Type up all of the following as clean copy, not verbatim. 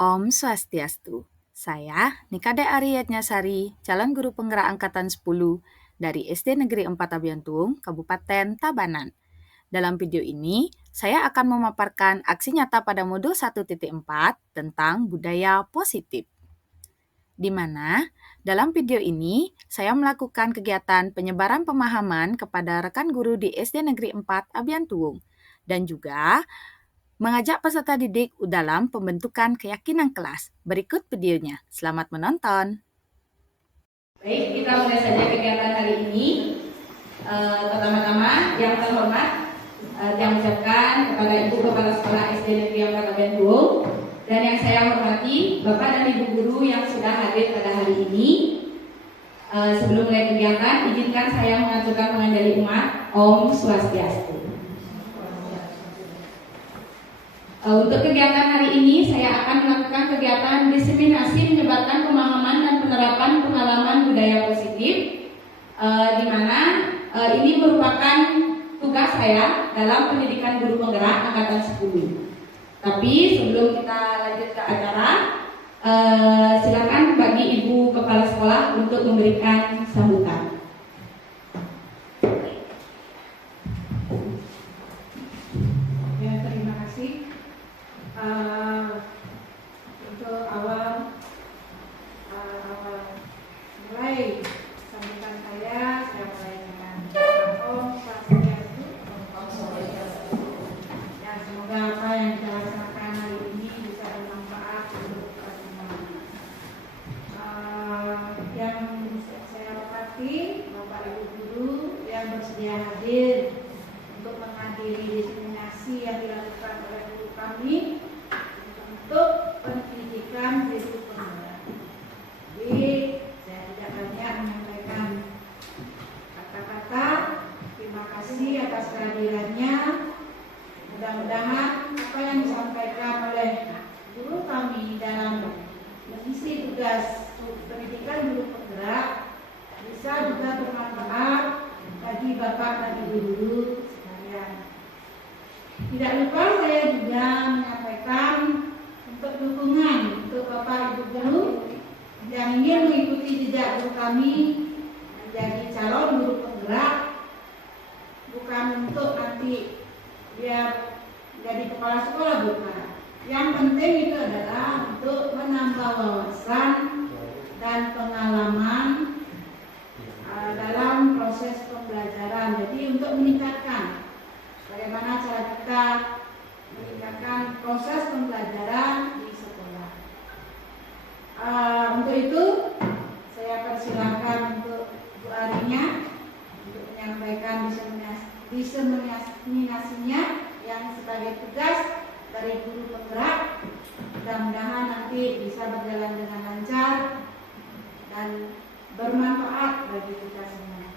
Om Swastiastu. Saya Nikade Ariyatnyasari, calon guru penggerak angkatan 10 dari SD Negeri 4 Abiantung, Kabupaten Tabanan. Dalam video ini, saya akan memaparkan aksi nyata pada modul 1.4 tentang budaya positif. Di mana dalam video ini saya melakukan kegiatan penyebaran pemahaman kepada rekan guru di SD Negeri 4 Abiantung dan juga mengajak peserta didik dalam pembentukan keyakinan kelas. Berikut videonya. Selamat menonton. Baik, kita mulai saja kegiatan hari ini. Pertama-tama, yang terhormat, yang mengucapkan kepada Ibu Kepala Sekolah SD Negeri 4 Abiantung dan yang saya hormati Bapak dan Ibu Guru yang sudah hadir pada hari ini. Sebelum mulai kegiatan, izinkan saya mengaturkan mengajari umat Om Swastiastu. Untuk kegiatan hari ini saya akan melakukan kegiatan diseminasi menyebarkan pemahaman dan penerapan pengalaman budaya positif, di mana ini merupakan tugas saya dalam pendidikan guru penggerak angkatan 10. Tapi sebelum kita lanjut ke acara, silakan bagi Ibu Kepala Sekolah untuk memberikan sambutan. Ya, terima kasih. Untuk awal mulai sambutan saya mulai dengan Om Swastiastu. Ya, semoga apa yang kita laksanakan hari ini bisa bermanfaat untuk kita semua. Yang saya hormati Bapak Ibu Guru yang bersedia hadir untuk menghadiri diseminasi yang dilakukan oleh guru kami untuk pendidikan guru penggerak. Jadi saya tidak banyak menyampaikan kata-kata. Terima kasih atas kehadirannya. Mudah-mudahan apa yang disampaikan oleh guru kami dalam mengisi tugas pendidikan guru penggerak bisa juga bermanfaat bagi Bapak dan Ibu guru sekalian. Tidak lupa saya juga menyampaikan untuk dukungan untuk Bapak Ibu guru yang ingin mengikuti jejak guru kami menjadi calon guru penggerak, bukan untuk nanti biar jadi kepala sekolah, bukan. Yang penting itu adalah untuk menambah wawasan dan pengalaman dalam proses pembelajaran. Jadi untuk meningkatkan bagaimana cara kita meningkatkan proses pembelajaran di sekolah. Untuk itu saya persilahkan untuk Bu Arinya untuk menyampaikan diseminasinya yang sebagai tugas dari guru penggerak. Mudah-mudahan nanti bisa berjalan dengan lancar dan bermanfaat bagi kita semua.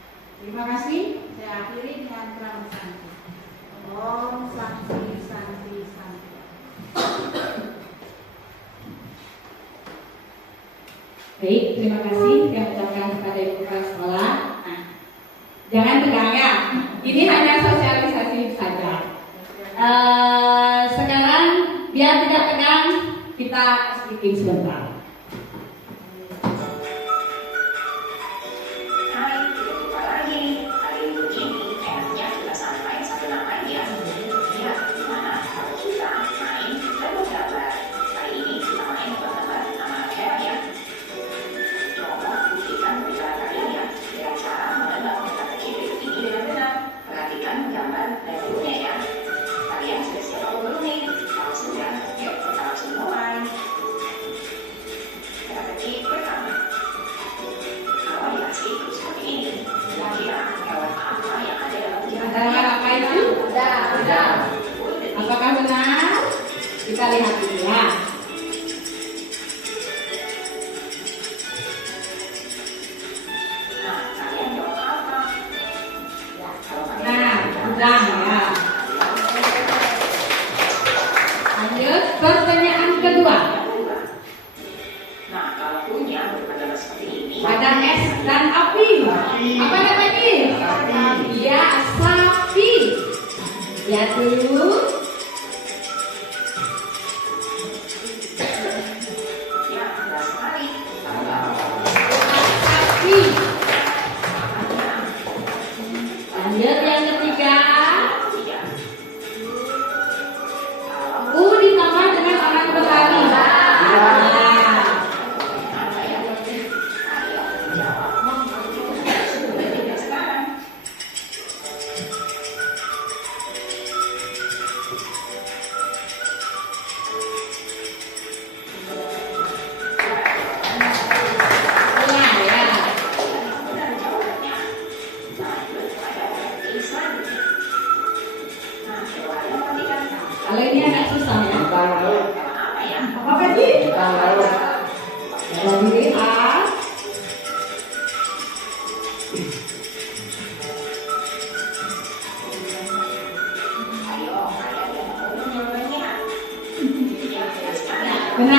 Terima kasih. Saya akhiri dengan Pranam Santi. Om Santi Santi Santi. Baik, terima kasih yang ucapkan kepada Ibu Kepala Sekolah. Nah, jangan tegang ya. Ini hanya sosialisasi saja. Sekarang biar tidak tegang, kita speaking sebentar. Apakah benar? Kita lihat dulu ya. Nah, udah ya. Lanjut, pertanyaan kedua. Ada es dan api. Apa namanya? Ya, sapi. Lihat dulu.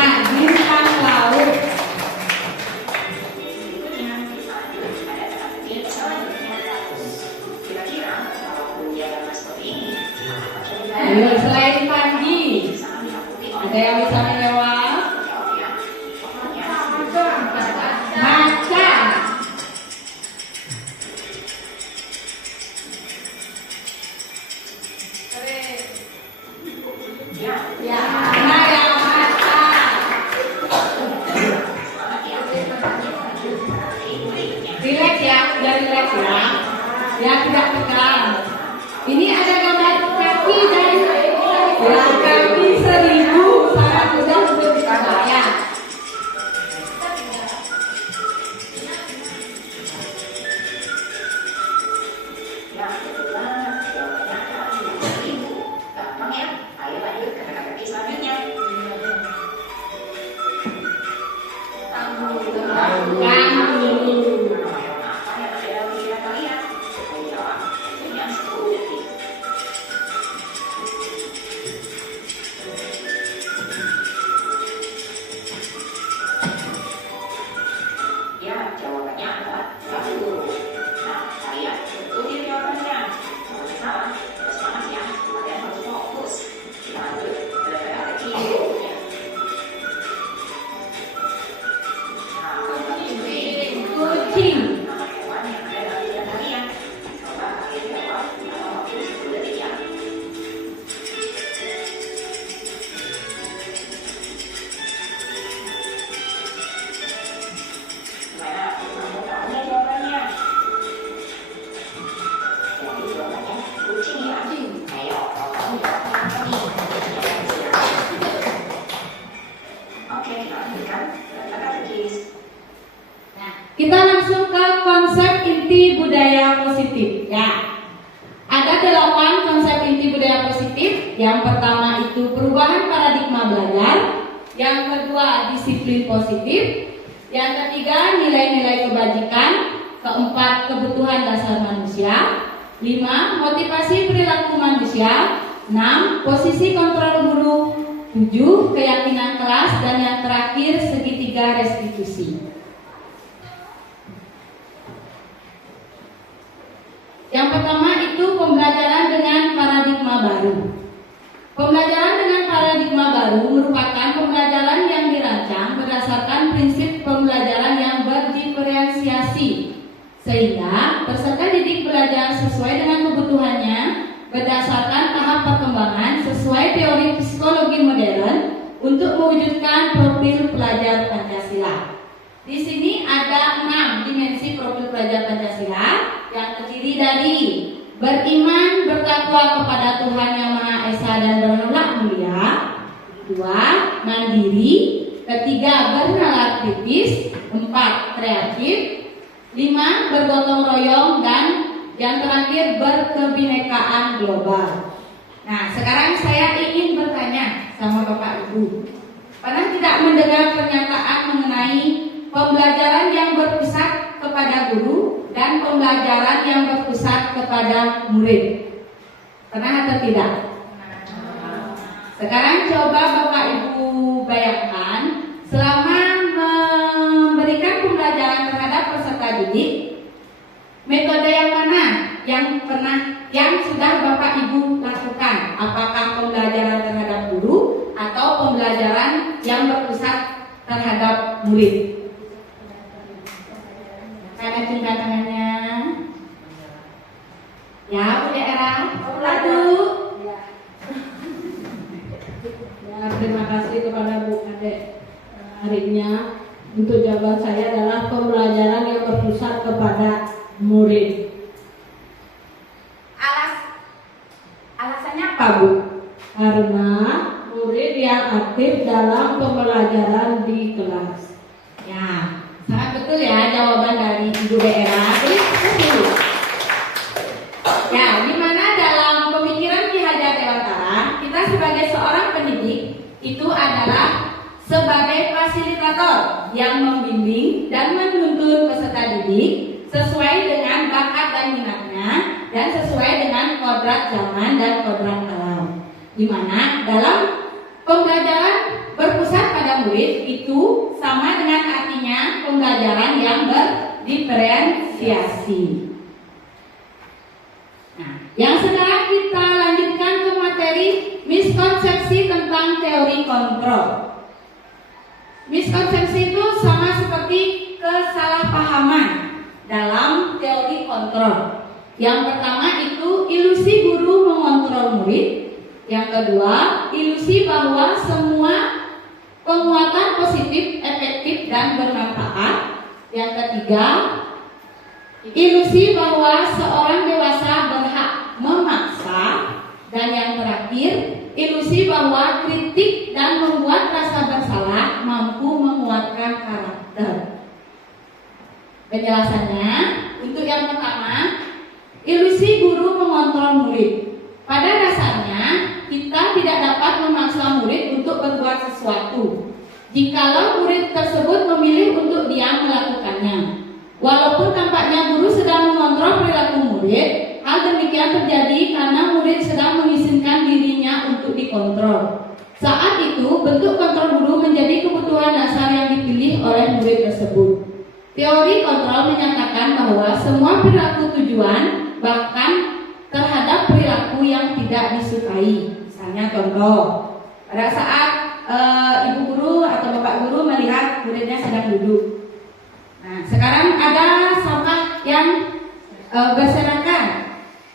Nah, bintang laut. Ayo, selain Panji, ada yang bisa menjawab? Maca. Ya, mana yang maca? Relax ya, udah relax ya. Ya, tidak tegang. Ini ada gambar kaki dari ya, kaki 1000 sangat mudah untuk dibayang. Kucing. Kita langsung ke konsep inti budaya positif. Ya, ada 8 konsep inti budaya positif. Yang pertama itu perubahan paradigma belajar. Yang kedua disiplin positif. Yang ketiga nilai-nilai kebajikan. Keempat kebutuhan dasar manusia. 5 motivasi perilaku manusia. 6 posisi kontrol guru. 7 keyakinan kelas. Dan yang terakhir segitiga restitusi. Yang pertama itu pembelajaran dengan paradigma baru. Pembelajaran dengan paradigma baru merupakan pembelajaran yang dirancang berdasarkan prinsip pembelajaran yang berdiferensiasi, sehingga peserta didik belajar sesuai dengan kebutuhannya berdasarkan tahap perkembangan sesuai teori psikologi modern untuk mewujudkan profil pelajar Pancasila. Di sini ada 6 dimensi profil pelajar Pancasila yang terdiri dari beriman, bertakwa kepada Tuhan Yang Maha Esa dan berakhlak mulia. 2 mandiri. 3 bernalar kritis. 4 kreatif. 5 bergotong royong. Dan yang terakhir berkebinekaan global. Nah, sekarang saya ingin bertanya sama Bapak Ibu, pernah tidak mendengar pernyataan mengenai pembelajaran yang berpusat kepada guru dan pembelajaran yang berpusat kepada murid? Pernah atau tidak? Sekarang coba Bapak Ibu bayangkan, selama memberikan pembelajaran terhadap peserta didik, metode yang mana yang sudah Bapak Ibu lakukan? Apakah pembelajaran terhadap guru atau pembelajaran yang berpusat terhadap murid? Ada tingkat tangannya. Ya, Bu Era. Lalu. Ya, terima kasih kepada Bu Ade harinya. Untuk jawaban saya adalah pembelajaran yang berpusat kepada murid. Alasannya apa, Bu? Karena murid yang aktif dalam pembelajaran di kelas. Ya, sangat betul ya jawaban dari Ibu Daerah. Jadi dulu. Ya, di mana dalam pemikiran Ki Hajar Dewantara, kita sebagai seorang pendidik itu adalah sebagai fasilitator yang membimbing dan menuntun peserta didik sesuai dengan bakat dan minatnya dan sesuai dengan kodrat zaman dan kodrat alam. Di mana dalam Pembelajaran berpusat pada murid itu sama dengan artinya pembelajaran yang berdiferensiasi. Nah, yang sekarang kita lanjutkan ke materi miskonsepsi tentang teori kontrol. Miskonsepsi itu sama seperti kesalahpahaman dalam teori kontrol. Yang pertama itu ilusi guru mengontrol murid. Yang kedua, ilusi bahwa semua penguatan positif, efektif, dan bermanfaat. Yang ketiga, ilusi bahwa seorang dewasa berhak memaksa. Dan yang terakhir, ilusi bahwa kritik dan membuat rasa bersalah mampu menguatkan karakter. Penjelasannya, untuk yang pertama, ilusi guru mengontrol murid. Pada dasarnya, kita tidak dapat memaksa murid untuk berbuat sesuatu jikalau murid tersebut memilih untuk diam melakukannya. Walaupun tampaknya guru sedang mengontrol perilaku murid, hal demikian terjadi karena murid sedang mengizinkan dirinya untuk dikontrol. Saat itu, bentuk kontrol guru menjadi kebutuhan dasar yang dipilih oleh murid tersebut. Teori kontrol menyatakan bahwa semua perilaku tujuan, bahkan terhadap perilaku yang tidak disukai. Misalnya contoh, pada saat ibu guru atau bapak guru melihat muridnya sedang duduk. Nah, sekarang ada sampah yang berserakan.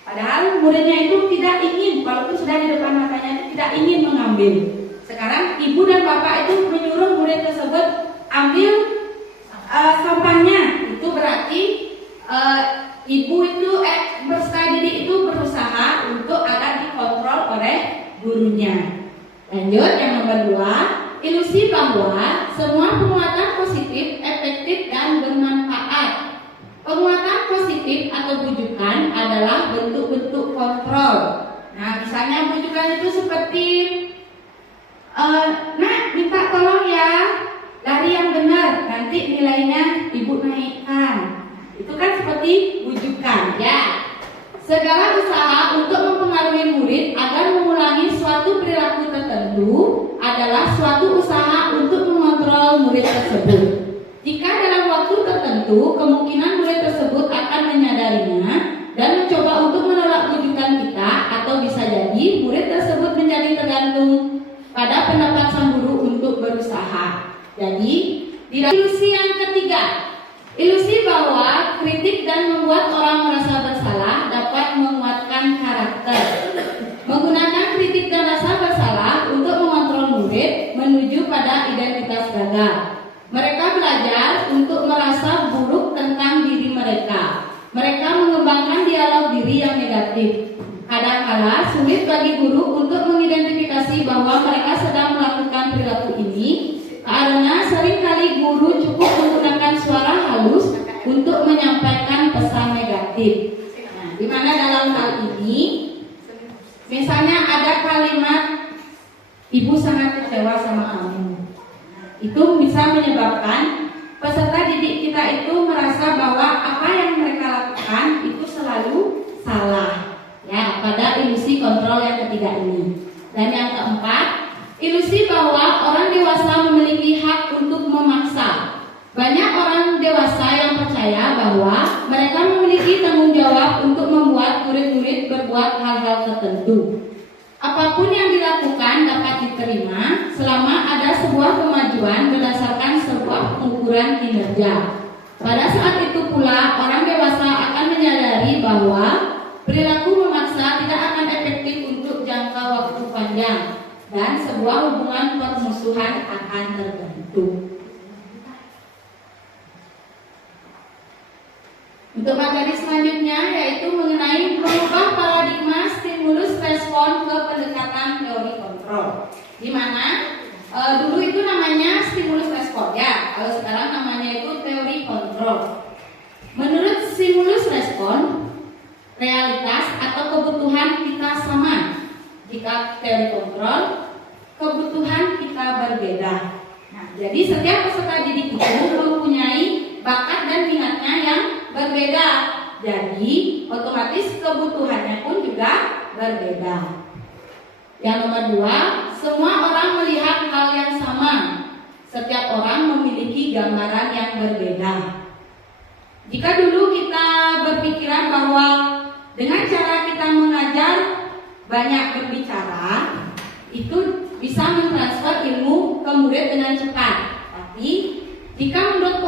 Padahal muridnya itu tidak ingin, walaupun sudah di depan matanya itu tidak ingin mengambil. Sekarang ibu dan bapak itu menyuruh murid tersebut ambil sampahnya. Itu berarti ibu itu bersekali diri itu berusaha untuk agar dikontrol oleh gurunya. Lanjut yang nomor 2, ilusi bahwa semua penguatan positif, efektif, dan bermanfaat. Penguatan positif atau bujukan adalah bentuk-bentuk kontrol. Nah, misalnya bujukan itu seperti nak minta tolong ya, lari yang benar, nanti nilainya ibu naikkan. Itu kan seperti bujukan ya. Segala usaha untuk mempengaruhi murid agar mengulangi suatu perilaku tertentu adalah suatu usaha untuk mengontrol murid tersebut. Jika dalam waktu tertentu kemungkinan murid tersebut akan menyadarinya dan mencoba untuk menolak bujukan kita, atau bisa jadi murid tersebut menjadi tergantung pada pendapat sang guru untuk berusaha. Jadi, ilusi yang ketiga, ilusi bahwa kritik dan membuat orang merasa bersalah dapat menguatkan karakter. Menggunakan kritik dan rasa bersalah untuk mengontrol murid menuju pada identitas gagal. Mereka belajar untuk merasa buruk tentang diri mereka. Mereka mengembangkan dialog diri yang negatif. Kadang-kala sulit bagi guru untuk mengidentifikasi bahwa mereka sedang melakukan perilaku ini, karena seringkali guru cukup menggunakan suara halus untuk menyampaikan pesan negatif. Nah, di mana dalam hal ini, misalnya ada kalimat ibu sangat kecewa sama kamu. Itu bisa menyebabkan peserta didik kita itu merasa bahwa apa yang mereka lakukan itu selalu salah. Ya, pada ilusi kontrol yang ketiga ini. Dan yang keempat, ilusi bahwa orang dewasa memiliki hak untuk memaksa. Banyak orang dewasa yang percaya bahwa mereka memiliki tanggung jawab untuk membuat murid-murid berbuat hal-hal tertentu. Apapun yang dilakukan dapat diterima selama ada sebuah kemajuan berdasarkan sebuah pengukuran kinerja. Pada saat itu pula orang dewasa akan menyadari bahwa perilaku memaksa tidak akan efektif untuk jangka waktu panjang dan sebuah hubungan permusuhan akan terbentuk. Untuk materi selanjutnya yaitu mengenai mengubah paradigma stimulus respon ke pendekatan teori kontrol. Di mana dulu itu namanya stimulus respon ya, kalau sekarang namanya itu teori kontrol. Menurut stimulus respon, realitas atau kebutuhan kita sama. Jika teori kontrol, kebutuhan kita berbeda. Nah, jadi setiap peserta didik itu mempunyai bakat dan minatnya yang berbeda. Jadi otomatis kebutuhannya pun juga berbeda. Yang nomor 2, semua orang melihat hal yang sama. Setiap orang memiliki gambaran yang berbeda. Jika dulu kita berpikiran bahwa dengan cara kita mengajar banyak berbicara, itu bisa mentransfer ilmu ke murid dengan cepat. Tapi jika menurut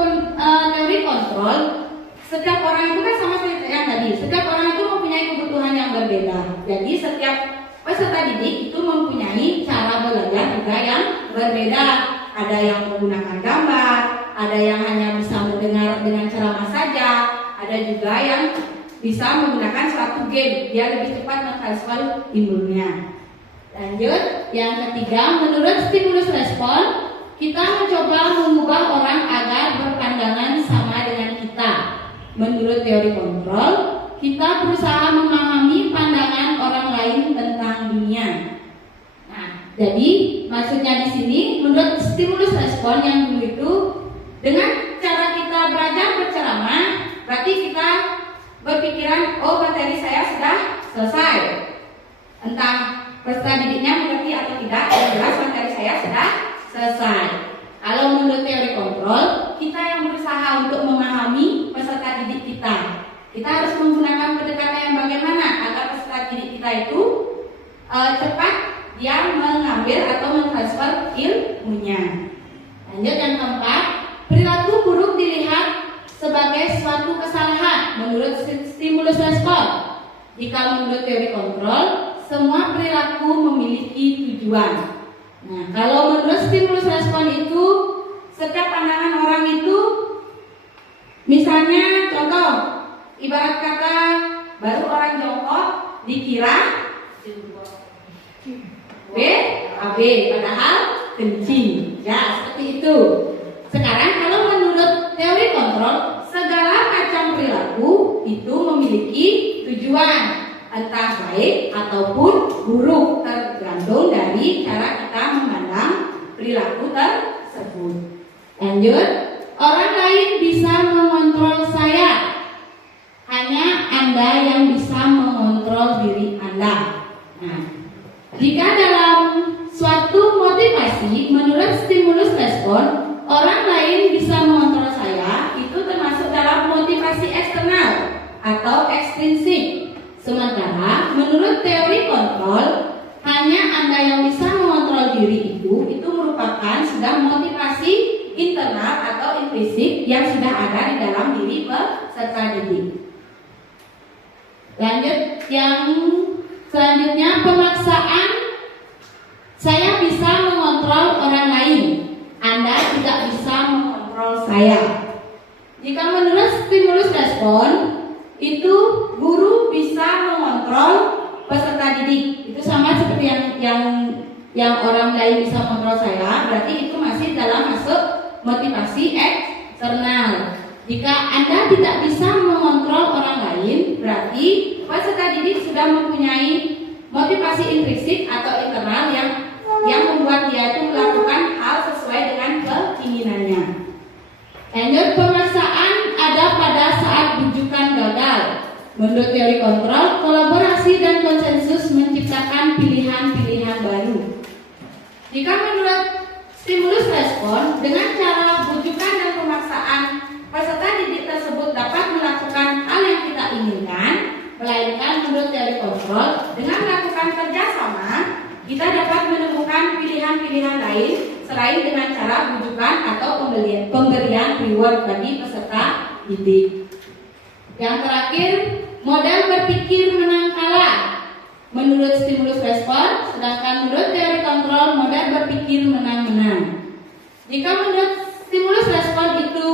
teori kontrol, setiap orang itu kan sama seperti yang tadi. Setiap orang itu mempunyai kebutuhan yang berbeda. Jadi setiap peserta didik itu mempunyai cara belajar juga yang berbeda. Ada yang menggunakan gambar, ada yang hanya bisa mendengar dengan ceramah saja, ada juga yang bisa menggunakan suatu game biar lebih cepat mentransfer ilmunya. Lanjut, yang ketiga, menurut stimulus respon, kita mencoba mengubah orang agar berpandangan sama dengan kita. Menurut teori kontrol, kita berusaha memahami pandangan orang lain tentang dunia. Nah, jadi maksudnya di sini, menurut stimulus respon yang dulu itu, dengan cara kita belajar berceramah, berarti kita berpikiran, oh materi saya sudah selesai. Entah peserta didiknya mengerti atau tidak, yang jelas materi saya sudah selesai. Kalau menurut teori kontrol, kita yang berusaha untuk memahami peserta didik kita. Kita harus menggunakan pendekatan yang bagaimana agar peserta didik kita itu cepat dia mengambil atau mentransfer ilmunya. Lanjut yang keempat, perilaku buruk dilihat sebagai suatu kesalahan menurut stimulus respon. Jika menurut teori kontrol, semua perilaku memiliki tujuan. Nah, kalau menurut stimulus respon itu, setiap pandangan orang itu, misalnya contoh, ibarat kata baru orang jongkok dikira B, AB, padahal kencing. Ya, seperti itu. Sekarang kalau menurut teori kontrol, segala macam perilaku itu memiliki tujuan, entah baik ataupun buruk, tergantung dari cara kita memandang perilaku tersebut. Lanjut, orang lain bisa mengontrol saya, hanya Anda yang bisa mengontrol diri Anda. Nah, jika dalam suatu motivasi menurut stimulus respon, orang lain bisa mengontrol saya, itu termasuk dalam motivasi eksternal atau ekstrinsik. Sementara menurut teori kontrol, hanya Anda yang bisa mengontrol diri itu merupakan sudah motivasi internal atau implisit yang sudah ada di dalam diri peserta didik. Lanjut yang selanjutnya, pemaksaan. Saya bisa mengontrol orang lain, Anda tidak bisa mengontrol saya. Jika menurut stimulus respon, itu guru bisa mengontrol peserta didik. Itu sama seperti yang orang lain bisa mengontrol saya, berarti itu masih dalam masuk motivasi eksternal. Jika Anda tidak bisa mengontrol orang lain, berarti peserta didik sudah mempunyai motivasi intrinsik atau internal yang membuat dia itu melakukan hal sesuai dengan keinginannya. Lanjut, pemaksaan ada pada saat bujukan gagal. Menurut teori kontrol, kolaborasi dan konsensus menciptakan pilihan-pilihan baru. Jika menurut stimulus respon, dengan cara bujukan dan pemaksaan, peserta didik tersebut dapat melakukan hal yang kita inginkan, melainkan menurut teori kontrol, dengan melakukan kerjasama, kita dapat menemukan pilihan-pilihan lain selain dengan cara bujukan atau pemberian reward bagi peserta didik. Yang terakhir, model berpikir menang kalah menurut stimulus respon, sedangkan menurut teori kontrol, model berpikir menang-menang. Jika menurut stimulus respon itu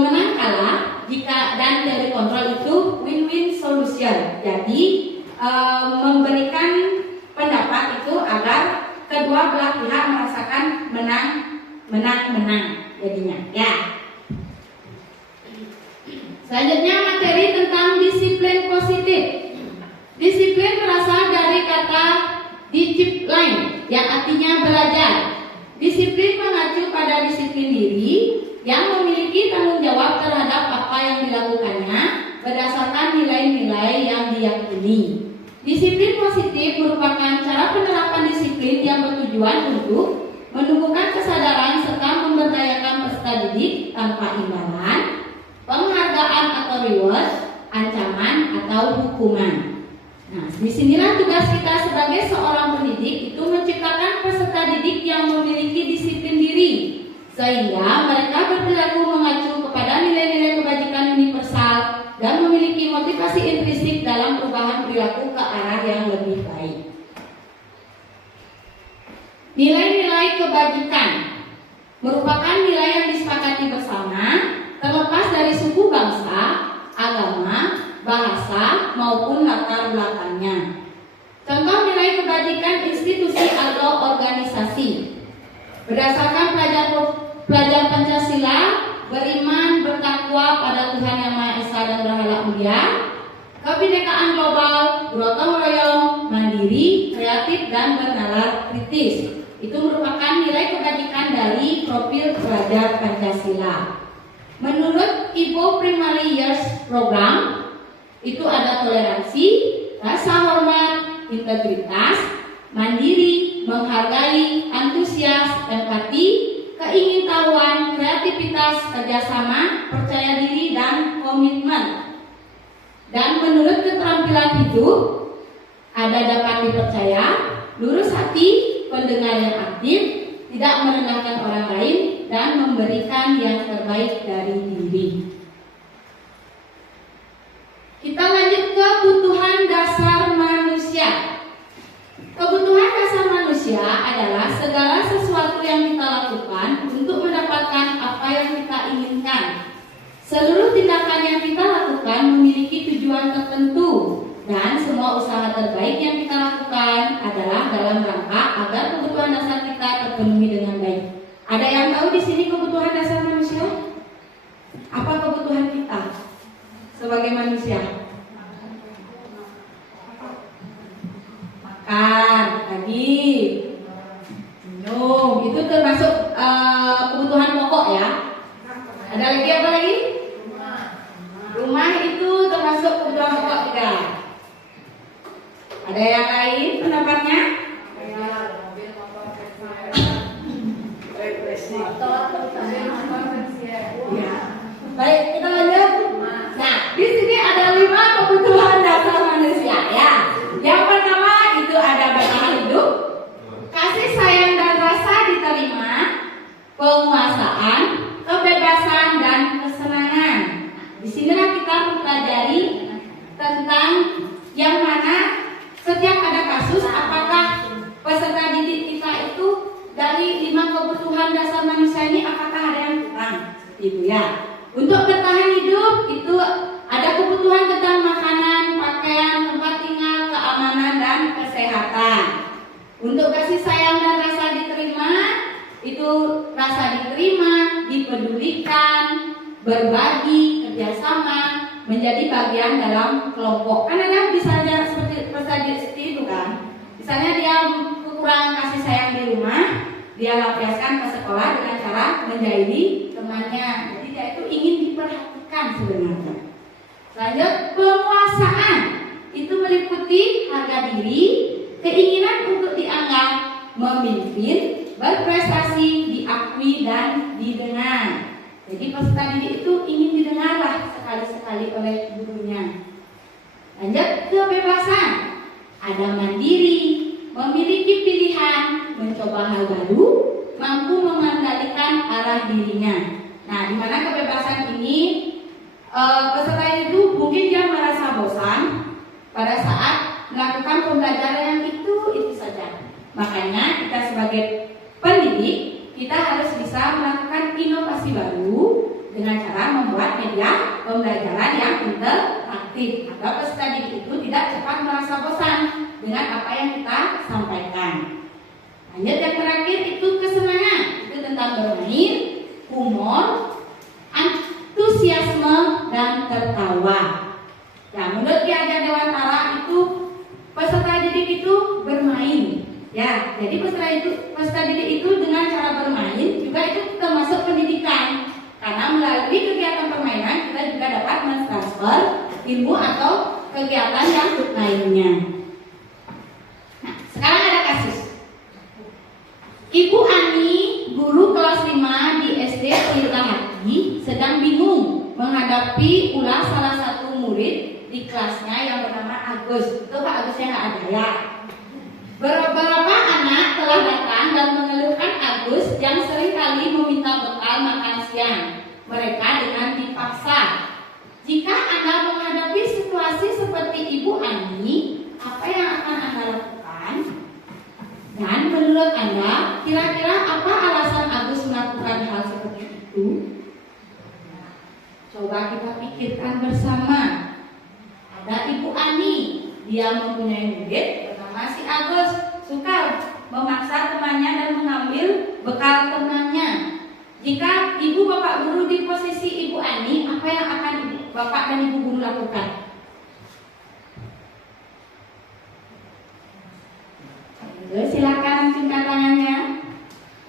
menang kalah, jika dan teori kontrol itu win-win solution. Jadi memberikan pendapat itu agar kedua belah pihak merasakan menang jadinya. Ya. Selanjutnya materi tentang disiplin positif. Disiplin berasal dari kata discipline yang artinya belajar. Disiplin mengacu pada disiplin diri yang memiliki tanggung jawab terhadap apa yang dilakukannya berdasarkan nilai-nilai yang diyakini. Disiplin positif merupakan cara penerapan disiplin yang bertujuan untuk menumbuhkan kesadaran serta memberdayakan peserta didik tanpa imbalan, penghargaan atau reward, ancaman atau hukuman. Nah, disinilah tugas kita sebagai seorang pendidik itu menciptakan peserta didik yang memiliki disiplin diri, sehingga mereka berperilaku mengacu kepada nilai-nilai kebajikan universal dan memiliki motivasi intrinsik dalam perubahan perilaku ke arah yang lebih baik. Nilai-nilai kebajikan merupakan nilai yang disepakati bersama, terlepas dari suku bangsa, agama, bahasa, maupun latar belakangnya. Contoh nilai kebajikan institusi atau organisasi. Berdasarkan pelajaran Pancasila, beriman, bertakwa pada Tuhan Yang Maha Esa dan berhala mulia, kebinekaan global, gotong royong, mandiri, kreatif, dan bernalar kritis. Itu merupakan nilai kebajikan dari profil pelajar Pancasila. Menurut Ivo Primary Years Program, itu ada toleransi, rasa hormat, integritas, mandiri, menghargai, antusias, empati, keingintahuan, kreativitas, kerjasama, percaya diri, dan komitmen. Dan menurut keterampilan hidup, ada dapat dipercaya, lurus hati, pendengar yang aktif, tidak merendahkan orang lain, dan memberikan yang terbaik dari diri. Kita lanjut ke kebutuhan dasar manusia. Kebutuhan dasar manusia adalah segala sesuatu yang kita lakukan untuk mendapatkan apa yang kita inginkan. Seluruh tindakan yang kita lakukan memiliki tujuan tertentu, dan semua usaha terbaik yang kita lakukan adalah dalam rangka agar kebutuhan dasar kita terpenuhi dengan baik. Ada yang tahu di sini kebutuhan dasar manusia? Apa kebutuhan kita sebagai manusia? Makan, lagi minum, itu termasuk kebutuhan pokok ya. Ada lagi apa lagi? Rumah itu termasuk kebutuhan pokok juga. Ada yang lain pendapatnya? Ya. Baik, kita lanjut. Nah, di sini ada 5 kebutuhan dasar manusia ya. Yang pertama itu ada bertahan hidup, kasih sayang dan rasa diterima, penguasaan, kebebasan dan kesenangan. Di sinilah kita mempelajari tentang yang mana setiap ada kasus apakah peserta didik kita itu dari 5 kebutuhan dasar manusia ini apakah ada yang kurang, seperti itu ya. Untuk bertahan hidup itu ada kebutuhan tentang makanan, pakaian, tempat tinggal, keamanan dan kesehatan. Untuk kasih sayang dan rasa diterima itu rasa diterima, dipedulikan, berbagi, kerjasama, menjadi bagian dalam kelompok. Kan ada misalnya seperti itu kan. Misalnya dia kurang kasih sayang di rumah, dia lampiaskan ke sekolah dengan cara menjadi temannya. Jadi dia itu ingin diperhatikan sebenarnya. Lanjut, penguasaan itu meliputi harga diri, keinginan untuk dianggap, memimpin, berprestasi, diakui dan didengar. Jadi peserta didik itu ingin didengarlah sekali-sekali oleh gurunya. Lanjut, kebebasan. Ada mandiri, memiliki pilihan, mencoba hal baru, mampu mengendalikan arah dirinya. Nah, di mana kebebasan ini peserta itu mungkin dia merasa bosan pada saat melakukan pembelajaran yang itu saja. Makanya kita sebagai pendidik kita harus bisa melakukan inovasi baru dengan cara membuat media pembelajaran yang interaktif agar peserta didik itu tidak cepat merasa bosan dengan apa yang kita sampaikan. Lanjut, yang terakhir itu kesenangan, itu tentang bermain, humor, antusiasme dan tertawa. Ya, menurut Ki Hajar Dewantara itu peserta didik itu bermain. Ya, jadi peserta didik itu dengan cara bermain juga itu termasuk pendidikan. Karena melalui kegiatan permainan kita juga dapat mentransfer ilmu atau kegiatan yang lainnya. Ibu Ani, guru kelas 5 di SD Tirta Hati, sedang bingung menghadapi ulah salah satu murid di kelasnya yang bernama Agus. Itu Pak Agusnya nggak ada ya. Beberapa anak telah datang dan mengeluhkan Agus yang seringkali meminta bekal makan siang mereka dengan dipaksa. Jika Anda menghadapi situasi seperti Ibu Ani, apa yang akan Anda lakukan? Dan menurut Anda, kira-kira apa alasan Agus melakukan hal seperti itu? Coba kita pikirkan bersama. Ada Ibu Ani, dia mempunyai murid bernama si Agus, suka memaksa temannya dan mengambil bekal temannya. Jika ibu bapak guru di posisi Ibu Ani, apa yang akan bapak dan ibu guru lakukan? Silakan angkat tangannya.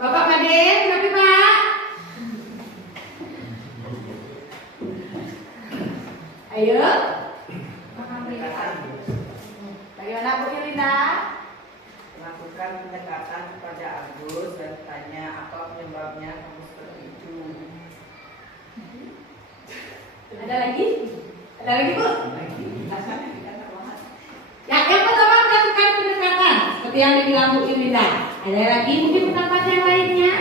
Bapak Kade, berapa Pak? Ayo. Bagaimana Bu Ilinda? Melakukan pendekatan kepada Agus dan tanya apa penyebabnya kamu seperti itu. Ada lagi? Ada lagi Bu? Ya, yang pertama melakukan pendekatan seperti yang dibilang Bu Ilinda. Ada lagi mungkin pendapat yang lainnya?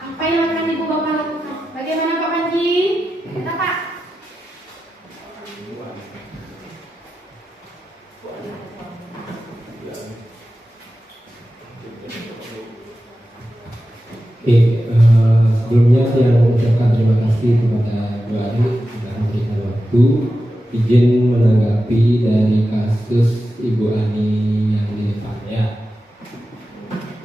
Apa yang akan ibu bapak lakukan? Bagaimana Pak Panji? Kita Pak. Oke, sebelumnya saya mengucapkan terima kasih kepada Bu Ari sudah memberikan waktu izin menanggapi dari kasus Ibu Ani yang di depan ya.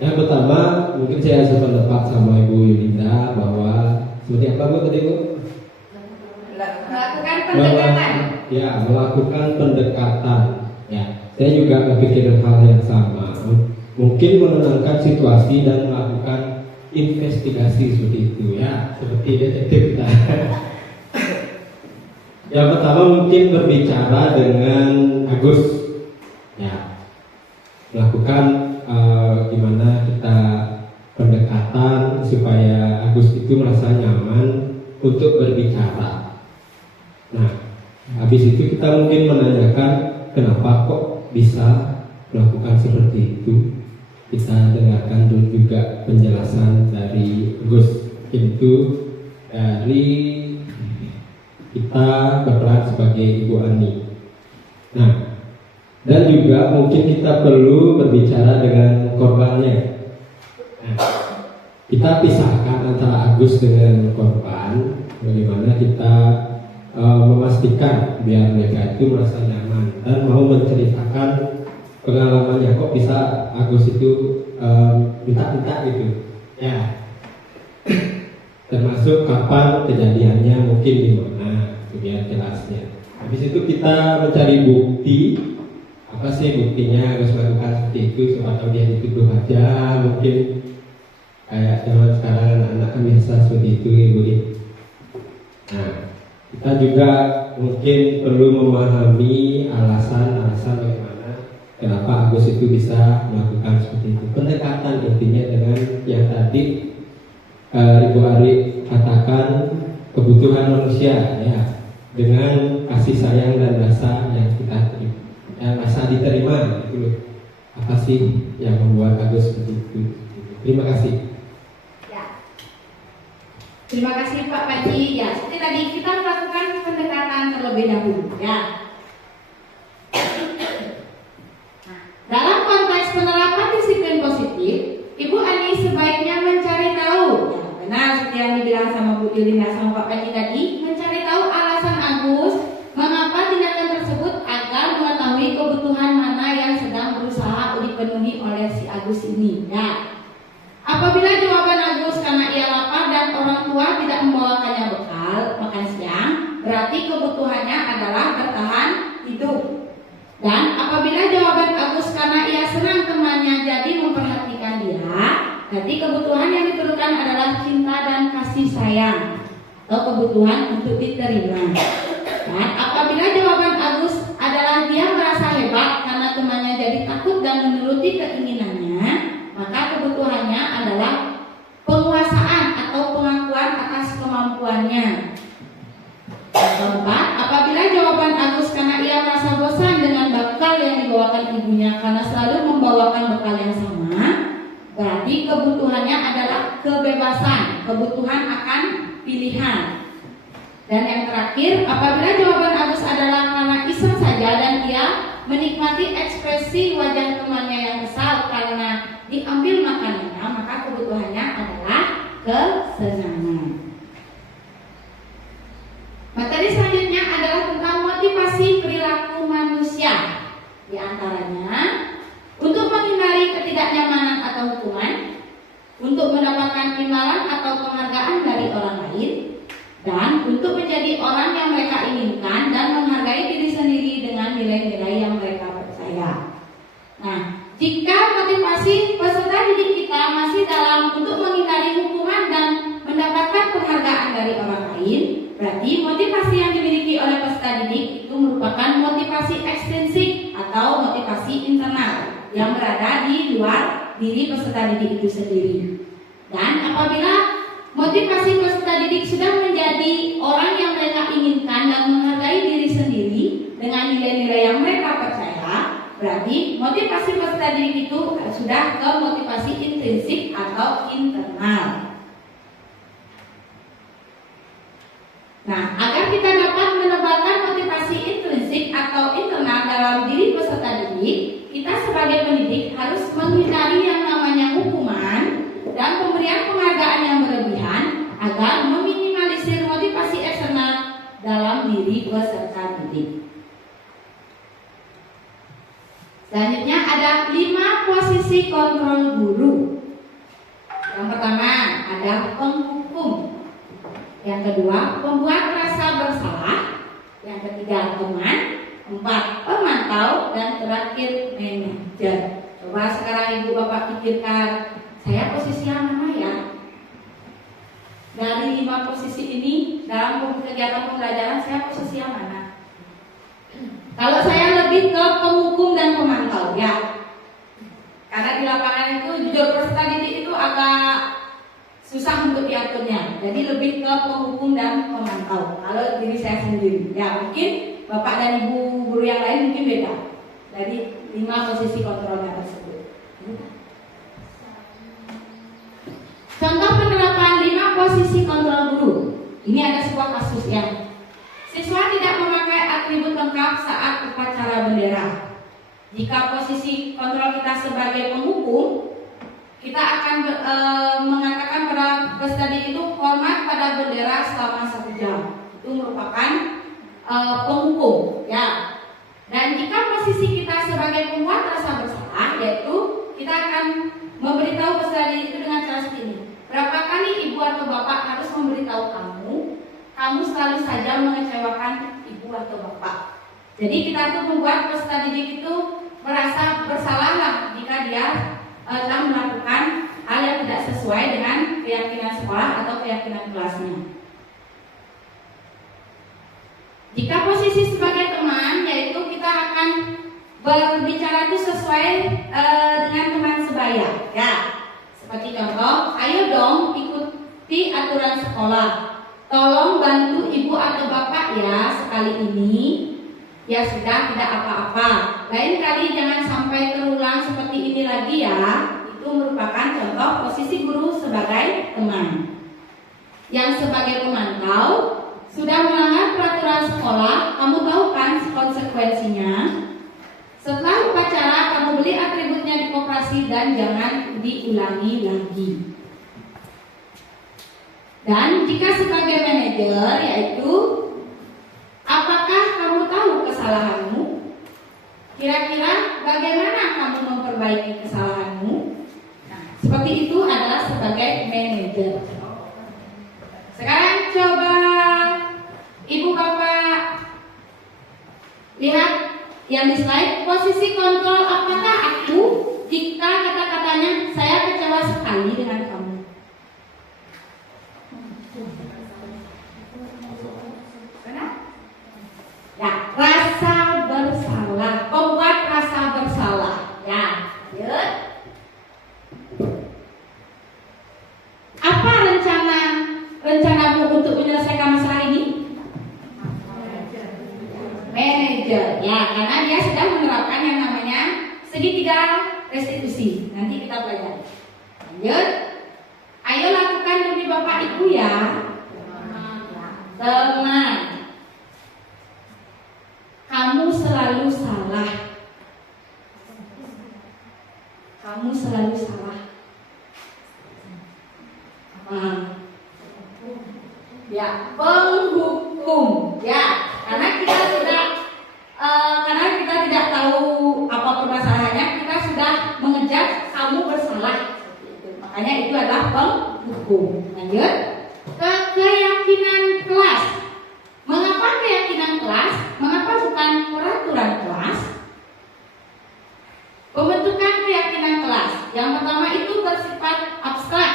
Yang pertama, mungkin saya sependapat sama Ibu Yulinda bahwa seperti apa Bu tadi Bu? Melakukan pendekatan. Melakukan pendekatan. Ya, saya juga berpikir hal yang sama. Mungkin menenangkan situasi dan melakukan investigasi seperti itu ya, seperti detektif kita. Yang pertama mungkin berbicara dengan Agus, ya, melakukan gimana kita pendekatan supaya Agus itu merasa nyaman untuk berbicara. Nah, habis itu kita mungkin menanyakan kenapa kok bisa melakukan seperti itu. Kita dengarkan dulu juga penjelasan dari Gus, itu dari kita berperan sebagai Ibu Ani. Nah, dan juga mungkin kita perlu berbicara dengan korbannya. Nah, kita pisahkan antara Agus dengan korban, bagaimana kita memastikan biar mereka itu merasa nyaman dan mau menceritakan pengalamannya, kok bisa Agus itu minta-minta gitu ya, termasuk kapan kejadiannya, mungkin di mana, itu biar jelasnya. Habis itu kita mencari bukti, apa sih buktinya Agus melakukan seperti itu, siapa tahu dia dituduh aja, mungkin kayak zaman sekarang anak-anak kan biasa seperti itu Ibu. Nah, kita juga mungkin perlu memahami alasan-alasan bagaimana kenapa Agus itu bisa melakukan seperti itu. Pendekatan intinya dengan yang tadi Ibu Ari katakan, kebutuhan manusia ya, dengan kasih sayang dan rasa yang kita terima, rasa diterima gitu loh. Apa sih yang membuat Agus seperti itu? Terima kasih. Ya. Terima kasih Pak Panji. Ya, seperti tadi kita melakukan pendekatan terlebih dahulu ya. Dalam konteks penerapan disiplin positif, Ibu Ani sebaiknya mencari tahu, ya, benar seperti yang dibilang sama Bu Yulinda sama Pak Panji tadi, mencari tahu alasan Agus mengapa tindakan tersebut agar mengetahui kebutuhan mana yang sedang berusaha dipenuhi oleh si Agus ini. Ya. Apabila jawaban Agus karena ia lapar dan orang tua tidak membawakannya bekal makan siang, berarti kebutuhannya adalah bertahan hidup. Dan apabila jawaban Agus karena ia senang temannya jadi memperhatikan dia, berarti kebutuhan yang diperlukan adalah cinta dan kasih sayang atau kebutuhan untuk diterima. Dan apabila jawaban Agus adalah dia merasa hebat karena temannya jadi takut dan menuruti keinginannya, maka kebutuhan kebutuhannya adalah penguasaan atau pengakuan atas kemampuannya. Yang keempat, apabila jawaban Agus karena ia merasa bosan dengan bekal yang dibawakan ibunya karena selalu membawakan bekal yang sama, berarti kebutuhannya adalah kebebasan, kebutuhan akan pilihan. Dan yang terakhir, apabila jawaban Agus adalah karena iseng saja dan ia menikmati ekspresi wajah temannya yang kesal karena diambil makanannya, maka kebutuhannya adalah kesenangan. Materi selanjutnya adalah tentang motivasi perilaku manusia. Di antaranya, untuk menghindari ketidaknyamanan atau hukuman, untuk mendapatkan imbalan atau penghargaan dari orang lain, dan untuk menjadi orang yang mereka inginkan dan menghargai diri sendiri dengan nilai-nilai yang mereka percaya. Nah, jika motivasi peserta didik kita masih dalam untuk menghindari hukuman dan mendapatkan penghargaan dari orang lain, berarti motivasi yang dimiliki oleh peserta didik itu merupakan motivasi ekstrinsik atau motivasi internal yang berada di luar diri peserta didik itu sendiri. Dan apabila motivasi peserta didik sudah menjadi orang yang mereka inginkan dan menghargai diri sendiri dengan nilai-nilai yang mereka percaya, berarti motivasi peserta didik itu sudah ke motivasi intrinsik atau internal. Nah, agar kita dapat menebalkan motivasi intrinsik atau internal dalam diri peserta didik, kita sebagai pendidik harus menghindari yang namanya hukuman dan pemberian penghargaan yang berlebihan agar meminimalisir motivasi eksternal dalam diri peserta didik. Selanjutnya ada 5 posisi kontrol guru. Yang pertama ada penghukum. Yang kedua, pembuat rasa bersalah. Yang ketiga, teman. 4, pemantau. Dan terakhir, manajer. Coba sekarang ibu bapak pikirkan, saya posisi yang mana ya? Dari 5 posisi ini dalam kegiatan pembelajaran saya posisi yang mana? Kalau saya lebih ke penghukum dan pemantau ya. Karena di lapangan itu jujur peserta didik itu agak susah untuk diaturnya. Jadi lebih ke penghukum dan pemantau. Kalau diri saya sendiri, ya mungkin bapak dan ibu guru yang lain mungkin beda. Dari 5 posisi kontrolnya tersebut. Contoh penerapan 5 posisi kontrol guru. Ini ada sebuah kasus yang siswa tidak memakai atribut lengkap saat upacara bendera. Jika posisi kontrol kita sebagai penghukum, kita akan mengatakan pada peserta didik itu hormat pada bendera selama 1 jam. Itu merupakan penghukum, ya. Dan jika posisi kita sebagai pembuat rasa bersalah, yaitu kita akan memberitahu peserta didik itu dengan cara seperti ini. Berapa kali ibu atau bapak harus memberitahu kamu selalu saja mengecewakan ibu atau bapak. Jadi kita tuh membuat peserta didik itu merasa bersalah lah jika dia telah melakukan hal yang tidak sesuai dengan keyakinan sekolah atau keyakinan kelasnya. Jika posisi sebagai teman, yaitu kita akan berbicara itu sesuai dengan teman sebaya, ya. Seperti contoh, ayo dong ikuti aturan sekolah. Tolong bantu ibu atau bapak ya sekali ini. Ya sudah, tidak apa-apa. Lain kali jangan sampai terulang seperti ini lagi ya. Itu merupakan contoh posisi guru sebagai teman. Yang sebagai pemantau, sudah melanggar peraturan sekolah, kamu tahu kan konsekuensinya? Setelah upacara, kamu beli atributnya di koperasi dan jangan diulangi lagi. Dan jika sebagai manajer, yaitu apakah kamu tahu kesalahanmu? Kira-kira bagaimana kamu memperbaiki kesalahanmu? Nah, seperti itu adalah sebagai manajer. Sekarang coba ibu bapak lihat yang di slide, posisi kontrol apakah aku jika kata-katanya saya kecewa sekali dengan kamu. Benar? Ya, rasa bersalah, pembuat rasa bersalah. Ya, lanjut. rencana Bu untuk menyelesaikan masalah ini? Manajer, ya, karena dia sedang menerapkan yang namanya segitiga restitusi. Nanti kita pelajari. Lanjut. Ayo lakukan demi Bapak Ibu ya. Teman, kamu selalu salah. Kamu selalu salah. Ya, penghukum. Ya, karena kita tidak tahu apa permasalahannya, kita sudah mengejar kamu bersalah. Makanya itu adalah penghukum. Lanjut. Keyakinan kelas. Mengapa keyakinan kelas? Mengapa bukan peraturan kelas? Pembentukan keyakinan kelas. Yang pertama itu bersifat abstrak,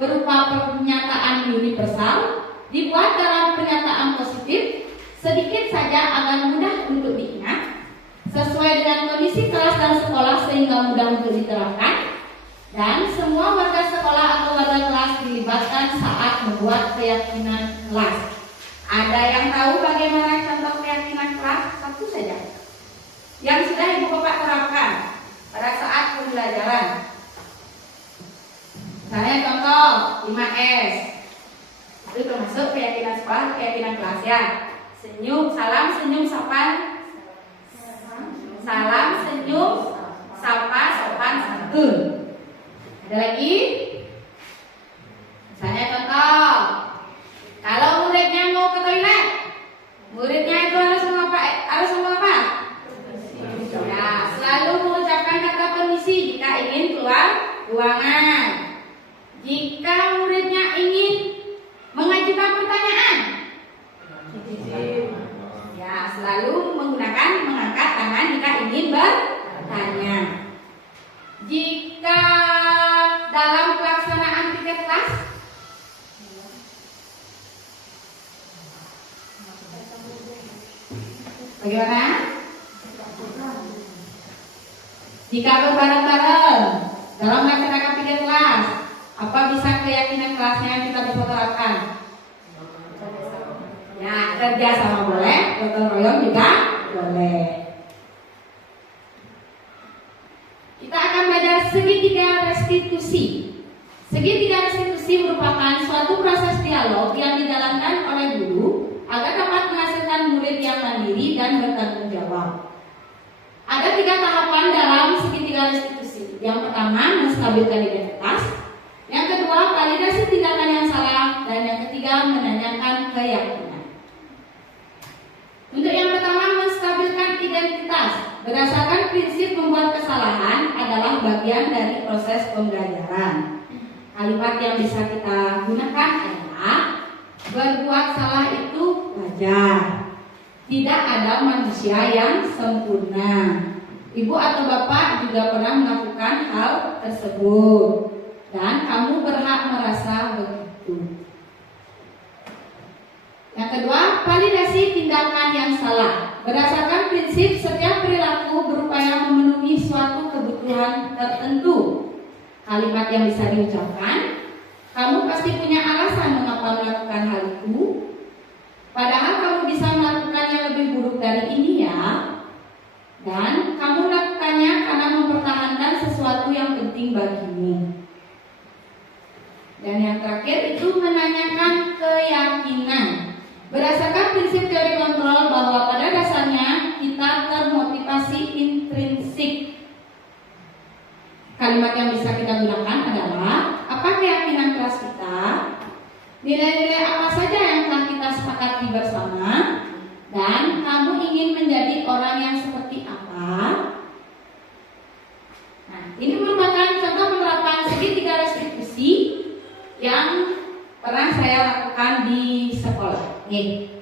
berupa pernyataan universal, dibuat dalam pernyataan positif, sedikit saja agar mudah untuk diingat, sesuai dengan kondisi kelas dan sekolah sehingga mudah untuk diterapkan, dan semua warga sekolah atau warga kelas dilibatkan saat membuat keyakinan kelas. Ada yang tahu bagaimana contoh keyakinan kelas? Satu saja yang sudah Ibu Bapak terapkan pada saat pembelajaran. Misalnya contoh 5S, itu termasuk keyakinan sekolah, keyakinan kelas ya. Senyum, salam, senyum, sapa. Salam, senyum, sapa, sopan, santun. Ada lagi? Misalnya contoh, kalau muridnya mau ke toilet, muridnya itu harus ngomong apa? Ya, selalu mengucapkan kata permisi jika ingin keluar ruangan. Jika muridnya ingin mengajukan pertanyaan, ya selalu mengangkat tangan jika ingin bertanya. Jika dalam pelaksanaan piket kelas, bagaimana? Jika berbareng-bareng dalam melaksanakan piket kelas, apa bisa keyakinan kelasnya yang kita bisa terapkan? Ya, kerja sama boleh, gotong royong juga boleh. Kita akan belajar segitiga restitusi. Segitiga restitusi merupakan suatu proses dialog yang dijalankan oleh guru agar dapat menghasilkan murid yang mandiri dan bertanggung jawab. Ada 3 tahapan dalam segitiga restitusi. Yang pertama, menstabilkan identitas. Yang kedua, validasi tindakan yang salah. Dan yang ketiga, menanyakan keyakinan. Untuk yang pertama, menstabilkan identitas. Berdasarkan prinsip membuat kesalahan adalah bagian dari proses pembelajaran. Kalimat yang bisa kita gunakan adalah berbuat salah itu wajar. Tidak ada manusia yang sempurna. Ibu atau bapak juga pernah melakukan hal tersebut, dan kamu berhak merasa begitu. Yang kedua, validasi tindakan yang salah. Berdasarkan prinsip setiap perilaku berupaya memenuhi suatu kebutuhan tertentu. Kalimat yang bisa diucapkan, kamu pasti punya alasan mengapa melakukan hal itu. Padahal kamu bisa melakukannya lebih buruk dari ini ya. Dan kamu melakukannya karena mempertahankan sesuatu yang penting bagimu. Dan yang terakhir itu menanyakan keyakinan. Berdasarkan prinsip teori kontrol bahwa pada dasarnya kita termotivasi intrinsik. Kalimat yang bisa kita gunakan adalah apa keyakinan kelas kita, nilai-nilai apa saja yang telah kita sepakati bersama, dan kamu ingin menjadi orang yang seperti apa. Nah, ini merupakan contoh penerapan segitiga restitusi yang pernah saya lakukan di sekolah. Nih.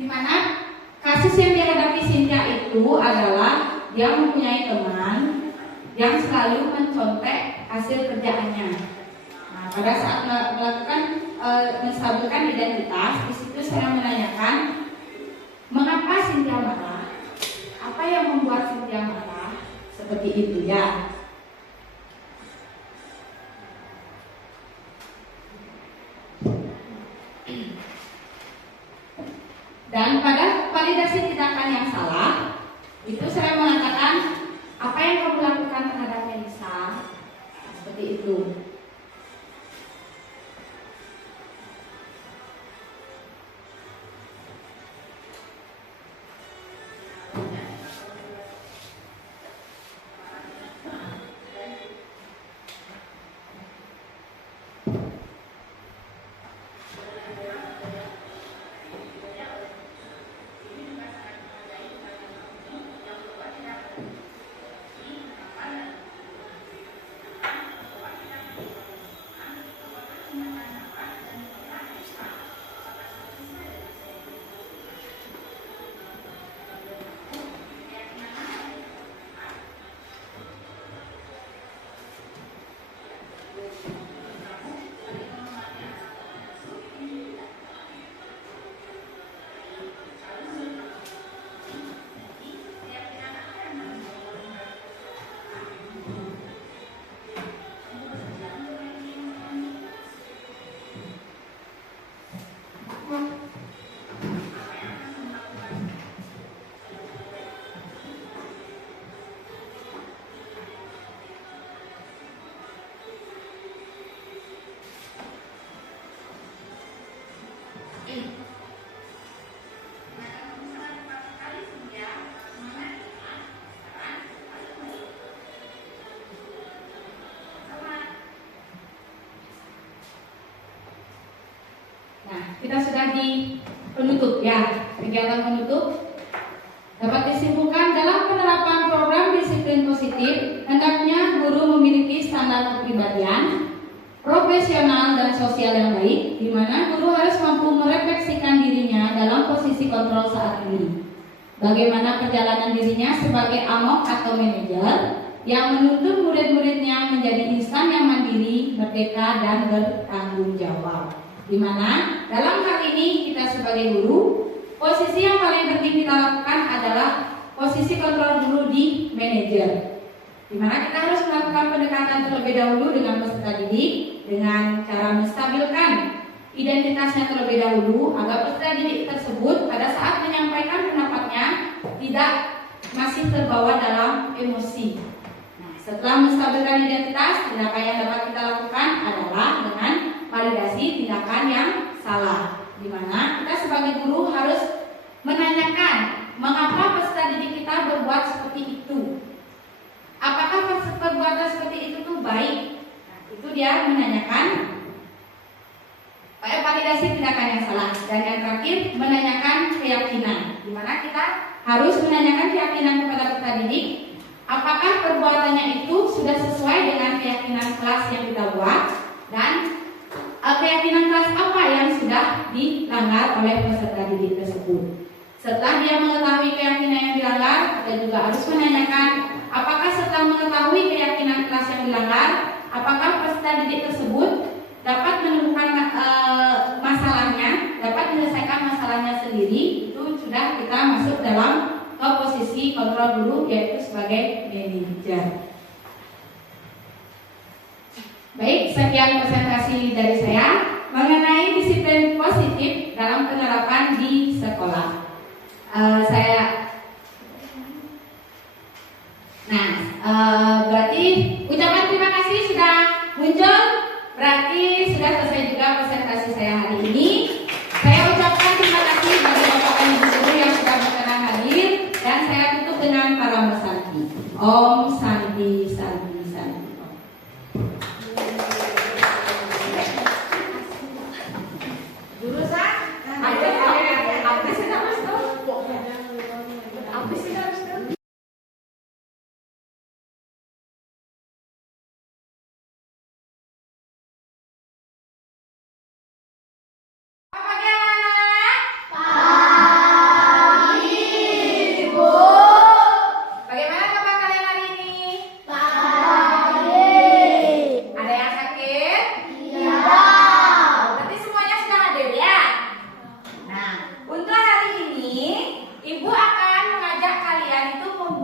Di mana kasus yang dihadapi Cynthia itu adalah dia mempunyai teman yang selalu mencontek hasil kerjaannya. Nah, pada saat melakukan menstabilkan identitas, di situ saya menanyakan mengapa Cynthia marah, apa yang membuat Cynthia marah, seperti itu ya. Dan pada validasi tindakan yang salah, itu saya mengatakan apa yang kamu lakukan terhadap Melisa, seperti itu. Kita sudah di penutup ya, kegiatan penutup dapat disimpulkan dalam penerapan program disiplin positif. Hendaknya guru memiliki standar kepribadian, profesional dan sosial yang baik, di mana guru harus mampu merefleksikan dirinya dalam posisi kontrol saat ini. Bagaimana perjalanan dirinya sebagai amok atau manajer yang menuntun murid-muridnya menjadi insan yang mandiri, merdeka dan bertanggung jawab. Di mana dalam hal ini kita sebagai guru, posisi yang paling penting kita lakukan adalah posisi kontrol guru di manajer. Di mana kita harus melakukan pendekatan terlebih dahulu dengan peserta didik dengan cara menstabilkan identitasnya terlebih dahulu agar peserta didik tersebut pada saat menyampaikan pendapatnya tidak masih terbawa dalam emosi. Nah, setelah menstabilkan identitas, tindakan yang dapat kita lakukan adalah dengan validasi tindakan yang salah, di mana kita sebagai guru harus menanyakan mengapa peserta didik kita berbuat seperti itu. Apakah perbuatan seperti itu tuh baik? Nah, itu dia menanyakan validasi tindakan yang salah. Dan yang terakhir menanyakan keyakinan, di mana kita harus menanyakan keyakinan kepada peserta didik. Apakah perbuatannya itu sudah sesuai dengan keyakinan kelas yang kita buat, dan keyakinan kelas apa yang sudah dilanggar oleh peserta didik tersebut. Setelah dia mengetahui keyakinan yang dilanggar, kita juga harus menanyakan apakah setelah mengetahui keyakinan kelas yang dilanggar, apakah peserta didik tersebut dapat menemukan masalahnya, dapat menyelesaikan masalahnya sendiri. Itu sudah kita masuk dalam posisi kontrol guru, yaitu sebagai manajer. Baik, sekian presentasi dari saya mengenai disiplin positif dalam penerapan di sekolah. Berarti ucapan terima kasih sudah muncul. Berarti sudah selesai juga presentasi saya hari ini. Saya ucapkan terima kasih bagi Bapak dan Ibu guru yang sudah berkenan hadir, dan saya tutup dengan para Santi. Om Santi Santi Santi. Jurusan? Ibu.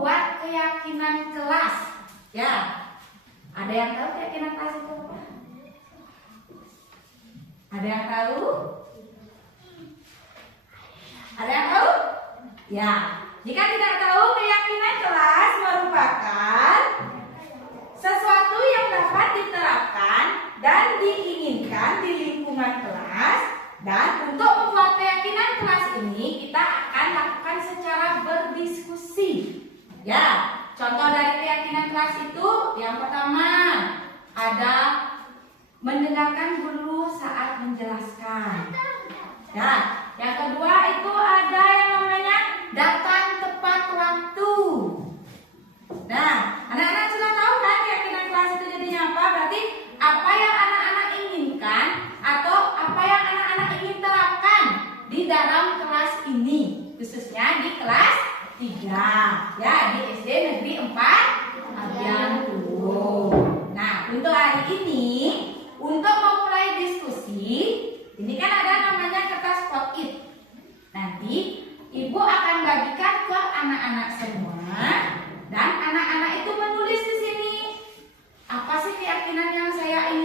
membuat keyakinan kelas. Ya, ada yang tahu keyakinan kelas itu apa? Ada yang tahu? Ada yang tahu? Ya, jika tidak tahu, keyakinan kelas merupakan sesuatu yang dapat diterapkan dan diinginkan di lingkungan kelas. Dan untuk membuat keyakinan kelas ini, kita akan lakukan secara berdiskusi. Ya, contoh dari keyakinan kelas itu yang pertama ada mendengarkan guru saat menjelaskan. Ya, yang kedua itu ada yang namanya datang tepat waktu. Nah, anak-anak sudah tahu kan keyakinan kelas itu jadinya apa? Berarti apa yang anak-anak inginkan atau apa yang anak-anak ingin terapkan di dalam kelas ini, khususnya di kelas 3, ya, di SD Negeri 4 Abiantuung. Nah, untuk hari ini, untuk memulai diskusi, ini kan ada namanya kertas post-it. Nanti ibu akan bagikan ke anak-anak semua, dan anak-anak itu menulis di sini. Apa sih keyakinan yang saya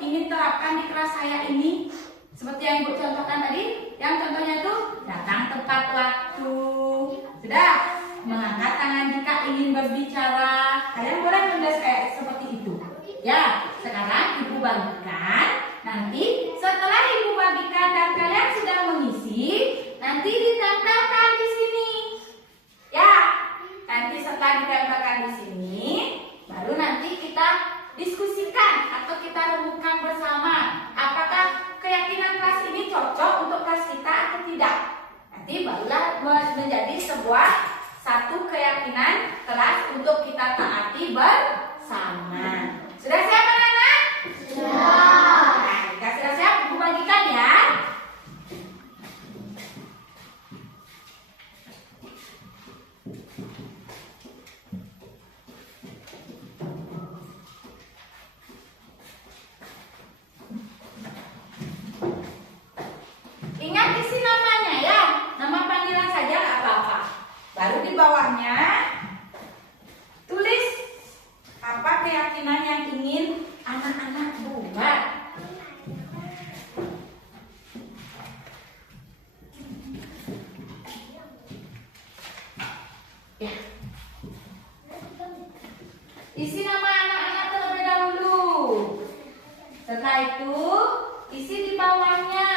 ingin terapkan di kelas saya ini? Seperti yang ibu contohkan tadi, yang contohnya itu datang tepat waktu. Sudah, mengangkat tangan jika ingin berbicara. Kalian boleh menulis kayak seperti itu. Ya, sekarang ibu bagikan. Nanti setelah ibu bagikan dan kalian sudah mengisi, nanti ditempelkan di sini. Ya, nanti setelah ditempelkan di sini, baru nanti kita diskusikan atau kita renungkan bersama. Apakah keyakinan kelas ini cocok untuk kelas kita atau tidak? Nanti barulah menjadi sebuah satu keyakinan kelas untuk kita taati bersama. Sudah siap anak-anak? Sudah. Nah, jika sudah siap, ibu bagikan ya. Ingat isi namanya ya, nama panggilan saja nggak apa-apa. Baru di bawahnya tulis apa keyakinan yang ingin anak-anak buat. Ya. Isi nama anak-anak terlebih dahulu. Setelah itu isi di bawahnya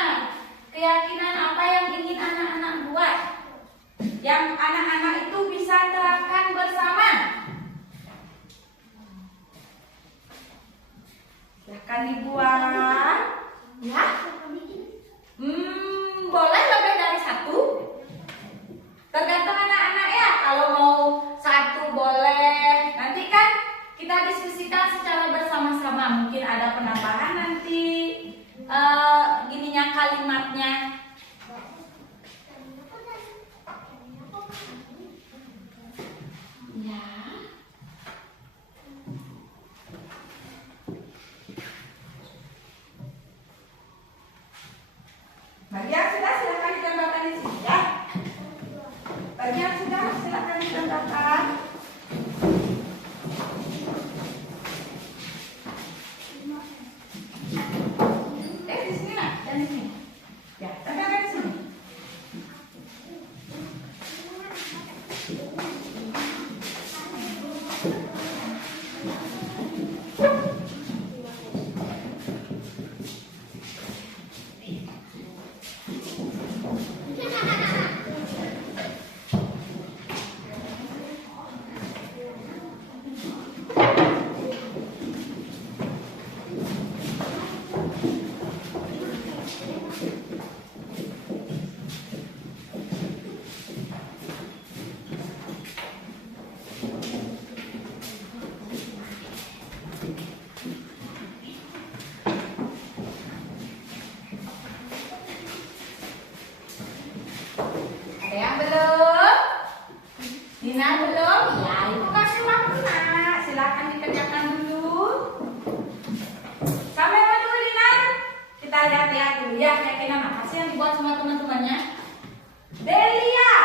keyakinan apa yang ingin anak-anak buat, yang anak-anak itu bisa terapkan bersama. Silahkan dibuat. Ya. Boleh lebih dari satu. Tergantung anak-anak ya. Kalau mau satu boleh. Nanti kan kita diskusikan secara bersama-sama. Mungkin ada penambahan nanti. Gininya kalimatnya. Ya. Bagi yang sudah silakan ditambahkan di sini ya. Bagi yang sudah silakan ditambahkan. Di sini nak, dan di sini. Ya, tambahkan di sini. Ada yang belum? Dina belum? Ya, ibu kasih waktu nak. Silakan dikerjakan dulu. Sampai mana dulu Dina? Kita lihat-lihat dulu ya keyakinan apa sih yang dibuat sama teman-temannya. Delia.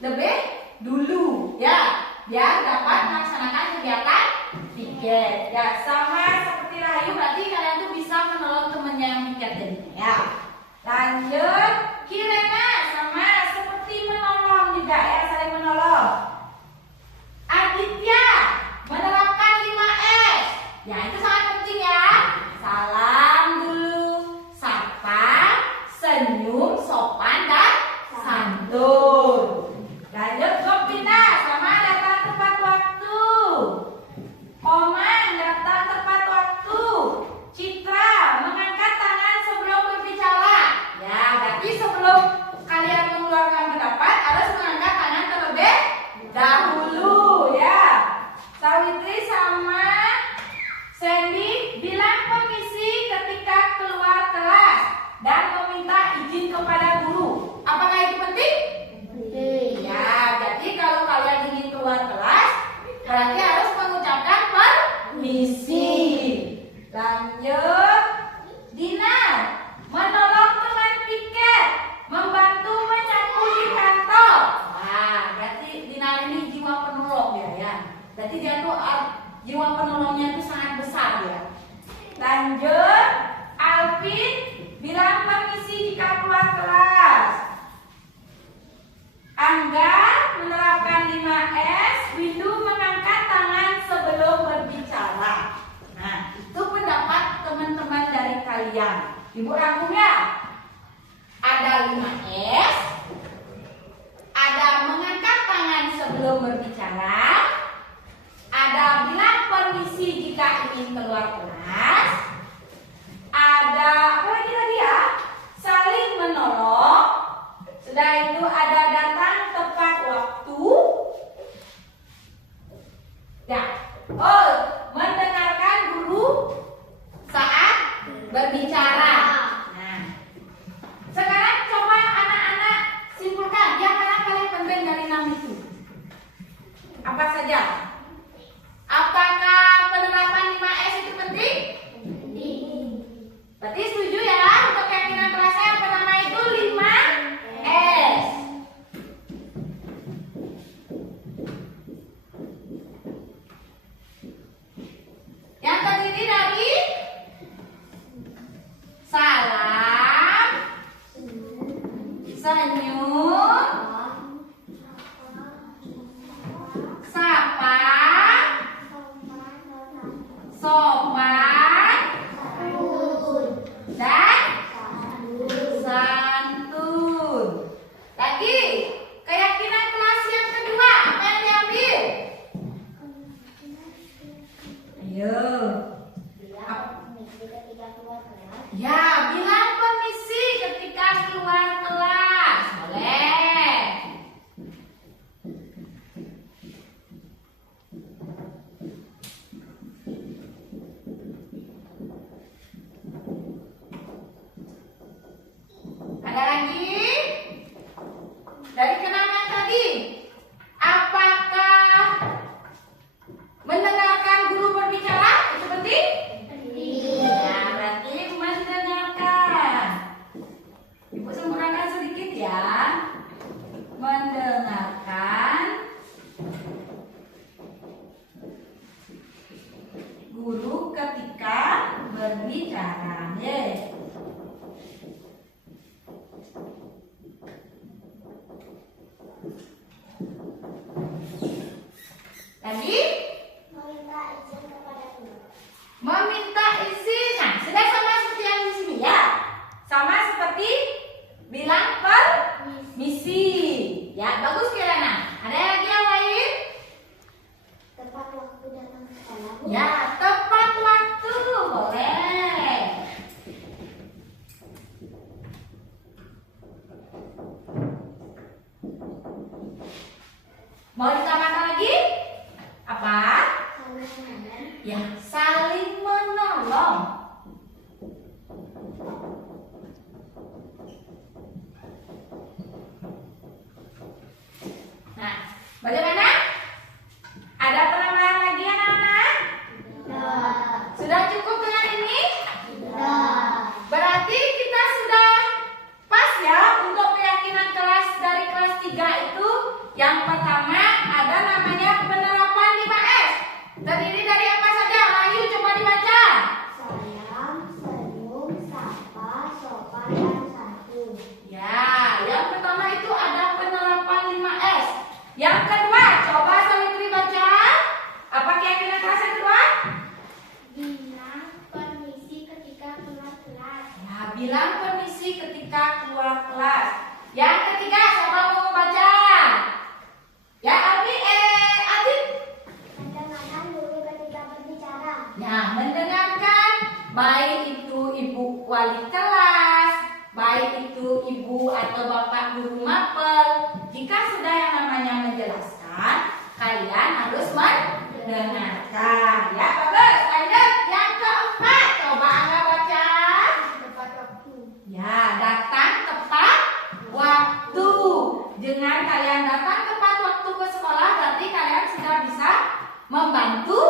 lebih dulu ya, biar dapat melaksanakan kegiatan piket. Ya, sama seperti Rahayu, berarti kalian tuh bisa menolong temennya yang piket jadinya ya. Lanjut, Kirena sama seperti menolong juga ya, saling menolong. Aditya menerapkan 5S. Ya, itu sangat penting ya. Salam dulu, sapa, senyum, sopan, dan santun. Lanjut, Gopina sama datang tepat waktu. Oman datang tepat waktu. Citra mengangkat tangan sebelum berbicara. Ya, berarti sebelum kalian mengeluarkan pendapat harus mengangkat tangan terlebih dahulu ya. Sawitri sama Sandy bilang permisi ketika keluar kelas dan meminta izin kepada guru. Apakah itu penting? Ya, jadi kalau kalian ingin keluar kelas, berarti harus mengucapkan permisi. Lanjut, Dina menolong teman piket, membantu menyapu di kantor. Wah, berarti Dina ini jiwa penolong ya. Berarti dia tuh jiwa penolongnya itu sangat besar ya. Lanjut, Alvin bilang permisi jika keluar kelas. Angga menerapkan 5S, Windu mengangkat tangan sebelum berbicara. Nah, itu pendapat teman-teman dari kalian. Ibu rangkum ya. Ada 5S, ada mengangkat tangan sebelum berbicara, ada bilang permisi jika ingin keluar kelas, ada apa lagi tadi ya? Saling menolong. Sudah itu ada datang tepat waktu. Ya. Oh, mendengarkan guru saat berbicara. Nah, sekarang coba anak-anak simpulkan yang mana paling penting dari 6 itu. Apa saja? Apakah penerapan 5S itu penting? Berarti setuju ya untuk keyakinan kelasnya yang pertama itu 5S. Yang terdiri dari salam, senyum, sapa, sopan, dan santun. Lagi, keyakinan kelas yang kedua, apa yang diambil? Ayo. Ya, bilang permisi ketika keluar kelas. Boleh. Ada lagi? Dari kenangan tadi, apakah mendengarkan guru berbicara itu penting? Ya, berarti mendengarkan. Ibu sempurnakan sedikit ya. Mendengarkan guru ketika berbicara. Ye. Lagi? Meminta izin. Nah, sudah sama seperti yang di sini ya. Sama seperti bilang permisi. Ya, bagus Kirana. Ada lagi yang lain? Tepat waktu datang ke sekolah. Ya, tepat waktu. Boleh. Mau ditambahkan lagi? Apa? Ya, saling menolong. Nah, bagaimana? Ada penambahan lagi anak-anak? Sudah cukup dengan ini? Berarti kita sudah pas ya untuk keyakinan kelas dari kelas 3 itu bilang permisi ketika keluar kelas. Yang ketiga, siapa mau membaca? Ya, Adit. Mendengarkan guru ketika berbicara. Nah, mendengarkan baik itu ibu wali kelas, baik itu ibu atau bapak guru mapel. Jika sudah yang namanya menjelaskan, kalian harus mendengarkan. Ya, bagus. Lanjut yang keempat. Coba Angga baca. Tepat waktu. Ya, datang tepat waktu. Dengan kalian datang tepat waktu ke sekolah, berarti kalian sudah bisa membantu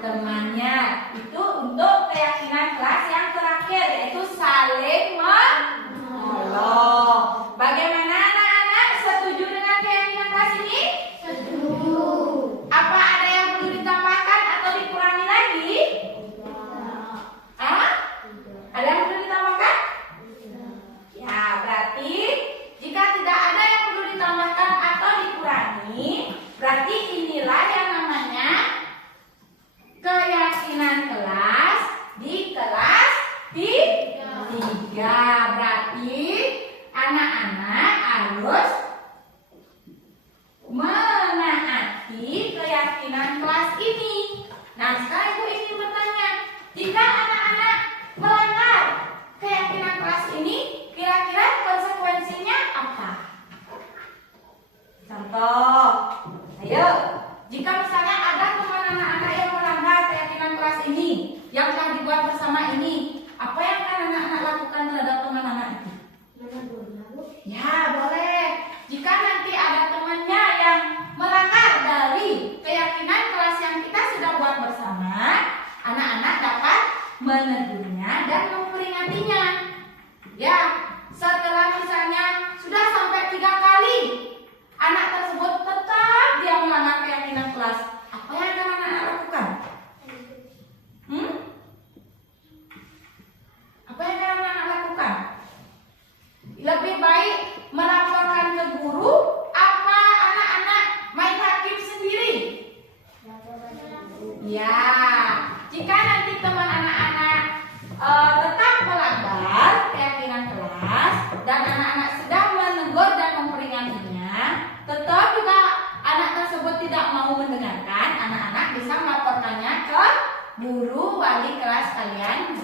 temannya. Itu untuk keyakinan kelas yang terakhir, yaitu saling menolong. Bagaimana anak-anak, setuju dengan keyakinan kelas ini? Setuju. Apa ada yang perlu ditambahkan atau dikurangi lagi? Ah? Ada yang perlu ditambahkan? Ya, berarti jika tidak ada yang perlu ditambahkan atau dikurangi, berarti inilah yang namanya keyakinan kelas di kelas 3. Berarti anak-anak harus menaati keyakinan kelas ini. Nah, sekarang ibu ingin bertanya, jika anak-anak melanggar keyakinan kelas ini, kira-kira konsekuensinya apa? Contoh, ayo, jika misalnya ada teman anak-anak yang melanggar keyakinan kelas ini, yang telah dibuat bersama ini, apa yang akan anak-anak lakukan terhadap teman anak itu? Ya, boleh. Jika nanti ada temannya yang melanggar dari keyakinan kelas yang kita sudah buat bersama, anak-anak dapat menegurnya dan memperingatinya. Ya, setelah misalnya sudah sampai 3 kali anak tersebut tetap dia melanggar keyakinan kelas, apa yang akan anak-anak lakukan? Apa yang akan anak-anak lakukan? Lebih baik melaporkan ke guru, apa anak-anak main hakim sendiri? Ya, jika nanti teman anak-anak tetap melanggar keyakinan kelas dan anak-anak sedang menegur dan memperingatinya, tetap juga anak tersebut tidak mau mendengarkan, anak-anak bisa melaporkannya ke guru wali kelas kalian